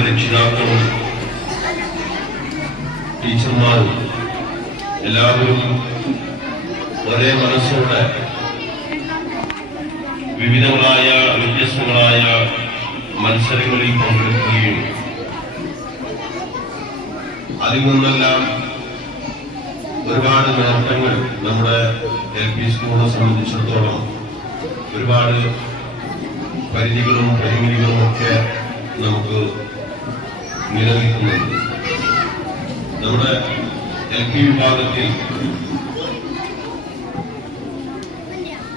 രക്ഷിതാക്കളും ടീച്ചർമാരും എല്ലാവരും ഒരേ മനസ്സോടെ വിവിധങ്ങളായ വ്യത്യസ്തങ്ങളായ മത്സരങ്ങളിൽ പങ്കെടുക്കുകയും അതിൽ നിന്നെല്ലാം ഒരുപാട് നേട്ടങ്ങൾ നമ്മുടെ എൽ പി സ്കൂളിനെ സംബന്ധിച്ചിടത്തോളം ഒരുപാട് പരിധികളും പരിമിതികളും ഒക്കെ നമുക്ക് നിലനിൽക്കുന്നുണ്ട് നമ്മുടെ എൽ പി വിഭാഗത്തിൽ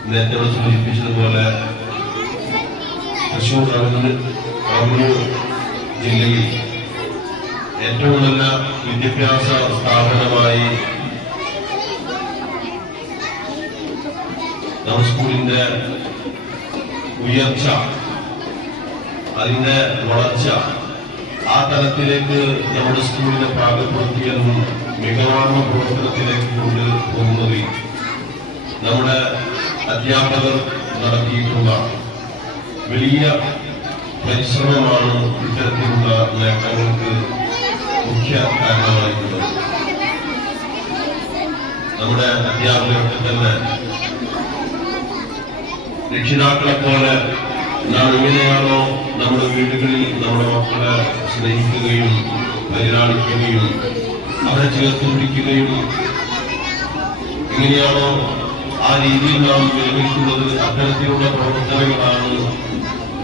നേരത്തെ സൂചിപ്പിച്ചതുപോലെ തൃശ്ശൂർ റവന്യൂ ജില്ലയിൽ ഏറ്റവും നല്ല വിദ്യാഭ്യാസ സ്ഥാപനമായി സ്കൂളിന്റെ ഉയർച്ച അതിന്റെ വളർച്ച ആ തലത്തിലേക്ക് നമ്മുടെ സ്കൂളിനെ പാകപ്പെടുത്തിയെന്നും മികവാർന്ന പ്രവർത്തനത്തിലേക്ക് കൊണ്ട് പോകുന്നതിൽ നമ്മുടെ അധ്യാപകർ നടത്തിയിട്ടുള്ള വലിയ പരിശ്രമമാണ് ഇത്തരത്തിലുള്ള നേട്ടങ്ങൾക്ക് മുഖ്യ കാരണമായിട്ടുള്ളത്. നമ്മുടെ അധ്യാപകർക്ക് തന്നെ രക്ഷിതാക്കളെ പോലെ നാം എങ്ങനെയാണോ നമ്മുടെ വീടുകളിൽ നമ്മുടെ മക്കളെ സ്നേഹിക്കുകയും പരിലാളിക്കുകയും അവരെ ചേർത്ത് പിടിക്കുകയും എങ്ങനെയാണോ ആ രീതിയിൽ നാം നിലനിൽക്കുന്നത്? അത്തരത്തിലുള്ള പ്രവർത്തനങ്ങളാണ്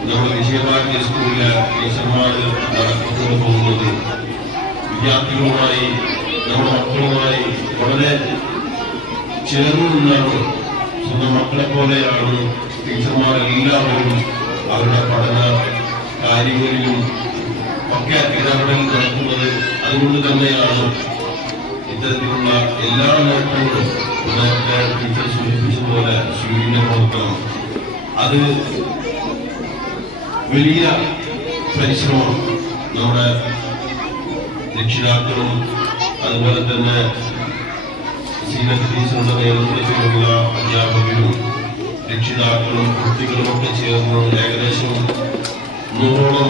നമ്മുടെ വിജയഭാഗ്യ സ്കൂളിലെ ടീച്ചർമാർ നടത്തിക്കൊണ്ട് പോകുന്നത്. വിദ്യാർത്ഥികളുമായി നമ്മുടെ മക്കളുമായി വളരെ ചേർന്ന് നിന്നാണ് സ്വന്തം മക്കളെ പോലെയാണ് ടീച്ചർമാർ എല്ലാവരും അവരുടെ പഠന കാര്യങ്ങളിലും ഒക്കെ ഇടപെടൽ നടക്കുന്നത് അതുകൊണ്ട് തന്നെയാണ് ഇത്തരത്തിലുള്ള എല്ലാ നേട്ടങ്ങളും നേരത്തെ ടീച്ചർ സൂചിപ്പിച്ചതുപോലെ സ്യൂരിന്റെ പ്രവർത്തനം. അത് വലിയ പരിശ്രമം നമ്മുടെ രക്ഷിതാക്കളും അതുപോലെ തന്നെ സീനിയർ ടീച്ചറുടെ നേതൃത്വത്തിലുള്ള അധ്യാപകരും രക്ഷിതാക്കളും കുട്ടികളും ഒക്കെ ചേർന്ന് ഏകദേശം നൂറോളം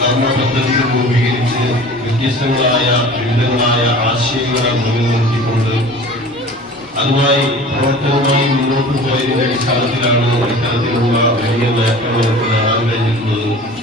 കർമ്മ പദ്ധതികൾ രൂപീകരിച്ച് വ്യത്യസ്തങ്ങളായ വിവിധങ്ങളായ ആശയങ്ങളെ മുന്നിൽ നിർത്തിക്കൊണ്ട് അതുമായി പ്രവർത്തനവുമായി മുന്നോട്ട് പോയതിന്റെ അടിസ്ഥാനത്തിലാണ് ഇത്തരത്തിലുള്ള വലിയ നേട്ടങ്ങൾ നേടാൻ കഴിഞ്ഞിട്ടുള്ളത്.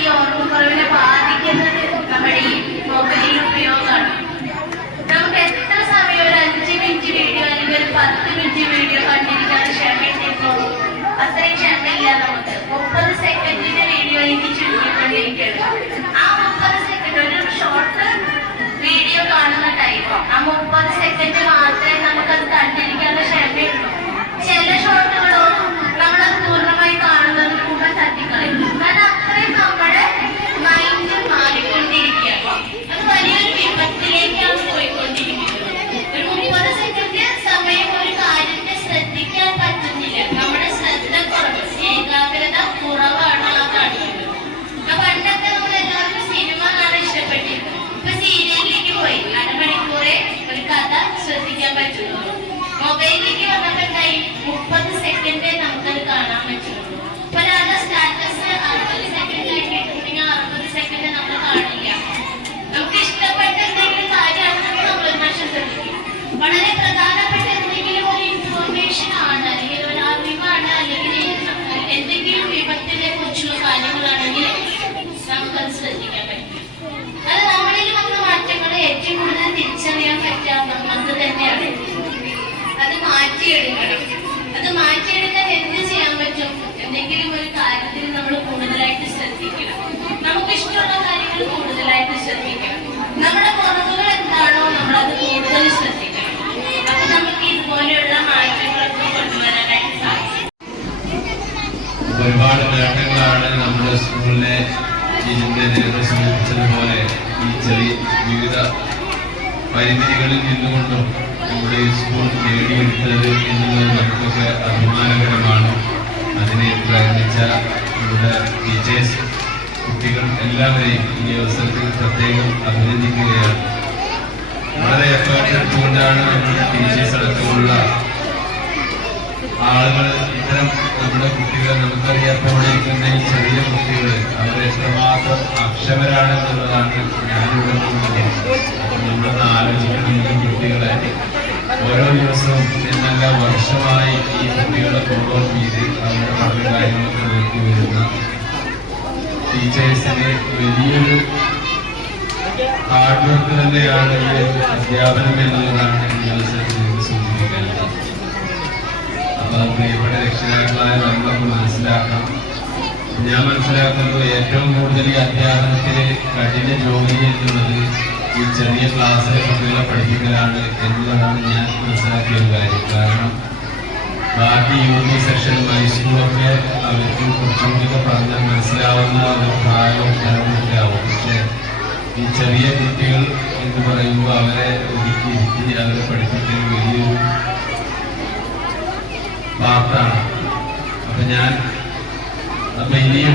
ഈ ഓർമ്മക്കുറവിനെ ബാധിക്കുന്നത് നമ്മുടെ ഈ മൊബൈൽ ഉപയോഗമാണ്. നമുക്ക് എത്ര സമയം ഒരു അഞ്ച് മിനിറ്റ് വീഡിയോ അല്ലെങ്കിൽ ഒരു പത്ത് മിനിറ്റ് വീഡിയോ കണ്ടിരിക്കാൻ ക്ഷമയിട്ടിപ്പോ അത്രയും ക്ഷമയില്ല നമുക്ക്. മുപ്പത് സെക്കൻഡിന്റെ വീഡിയോയിലേക്ക് ചുരുക്കിക്കൊണ്ടിരിക്കുകയാണ് ആ മുപ്പത് സെക്കൻഡ് ഒരു ഷോർട്ട് വീഡിയോ കാണുന്ന ടൈമോ ആ. മുപ്പത് സെക്കൻഡ് മാത്രമേ നമുക്കത് കണ്ടിരിക്കാനുള്ള ക്ഷമയുള്ളൂ. ചില ഷോട്ടുകളോ നമ്മളത് പൂർണമായി കാണുന്നതിന് മുമ്പ് തട്ടിക്കളയും കാരണം അത്രയും നമ്മുടെ മൈൻഡ് മാറിക്കൊണ്ടിരിക്കുകയാണ് അത് വലിയൊരു വിപത്തിലേക്കാണ് പോയിക്കൊണ്ടിരിക്കുന്നത് ഒരു മുപ്പത് സെക്കൻഡ് സമയം ഒരു കാര്യത്തെ ശ്രദ്ധിക്കാൻ പറ്റുന്നില്ല നമ്മുടെ ശ്രദ്ധ കുറവ് ഏകാഗ്രത കുറവാണ് ആ നമ്മുടെ കുറവുകൾ എന്താണോ നമ്മളത് കൂടുതൽ ശ്രദ്ധിക്കണം. അപ്പൊ നമുക്ക് ഇതുപോലെയുള്ള മാറ്റങ്ങളൊക്കെ കൊണ്ടുവരാനായിട്ട് സാധിക്കും. ഒരുപാട് നമ്മുടെ സ്കൂളിനെ ഇതിന്റെ നേതൃത്വം സൂചിപ്പിച്ചതുപോലെ ഈ ചെറിയ വിവിധ പരിമിതികളിൽ നിന്നുകൊണ്ടും നമ്മുടെ സ്കൂൾ നേടിയെടുത്തത് എന്നുള്ളത് നമുക്കൊക്കെ അഭിമാനകരമാണ്. അതിനെ പ്രയത്നിച്ച നമ്മുടെ ടീച്ചേഴ്സ് കുട്ടികൾ എല്ലാവരെയും ഈ അവസരത്തിൽ പ്രത്യേകം അഭിനന്ദിക്കുകയാണ്. വളരെ എഫേർട്ട് എടുത്തുകൊണ്ടാണ് നമ്മുടെ ടീച്ചേഴ്സ് അടക്കമുള്ള ആളുകൾ ഇത്തരം നമ്മുടെ കുട്ടികളെ നമുക്കറിയാം ഇപ്പോൾ ഇവിടെ ഇരിക്കുന്ന ഈ ചെറിയ കുട്ടികൾ അവർ എത്രമാത്രം അക്ഷമരാണ് എന്നുള്ളതാണ് ഞാനിവിടെ നമ്മളൊന്ന് ആലോചിക്കണം ഈ കുട്ടികളെ. ഓരോ ദിവസവും എന്നല്ല വർഷമായി ഈ കുട്ടികളെ ഫോളോ ചെയ്ത് അവരുടെ പഠന കാര്യങ്ങളൊക്കെ നോക്കി വരുന്ന ടീച്ചേഴ്സിന് വലിയൊരു ഹാർഡ് വർക്ക് തന്നെയാണ് ഈ അധ്യാപനം എന്നുള്ളതാണ് ഈ അവസരത്തിൽ സൂചിപ്പിക്കുന്നത്. അപ്പൊ പ്രിയപ്പെട്ട രക്ഷിതാക്കളായ നമ്മളൊക്കെ മനസ്സിലാക്കണം. ഞാൻ മനസ്സിലാക്കുന്നത് ഏറ്റവും കൂടുതൽ ഈ അധ്യാപനത്തിലെ കഠിന ജോലി എന്നുള്ളത് ഈ ചെറിയ ക്ലാസ്സിലെ കുട്ടികളെ പഠിപ്പിക്കലാണ് എന്നുള്ളതാണ് ഞാൻ മനസ്സിലാക്കിയ കാര്യം. കാരണം ബാക്കി യു പി സെക്ഷനും ഹൈസ്കൂളൊക്കെ അവർക്ക് കുറച്ചുകൂടി പറഞ്ഞാൽ മനസ്സിലാവുന്ന ഒരു പ്രായവും തരമൊക്കെ ആവും പക്ഷേ ഈ ചെറിയ കുട്ടികൾ എന്ന് പറയുമ്പോൾ അവരെ ഒരുക്കി ഇരുത്തി അവരെ പഠിപ്പിക്കാൻ വലിയൊരു പാർട്ടാണ് അപ്പം ഞാൻ അപ്പം ഇനിയും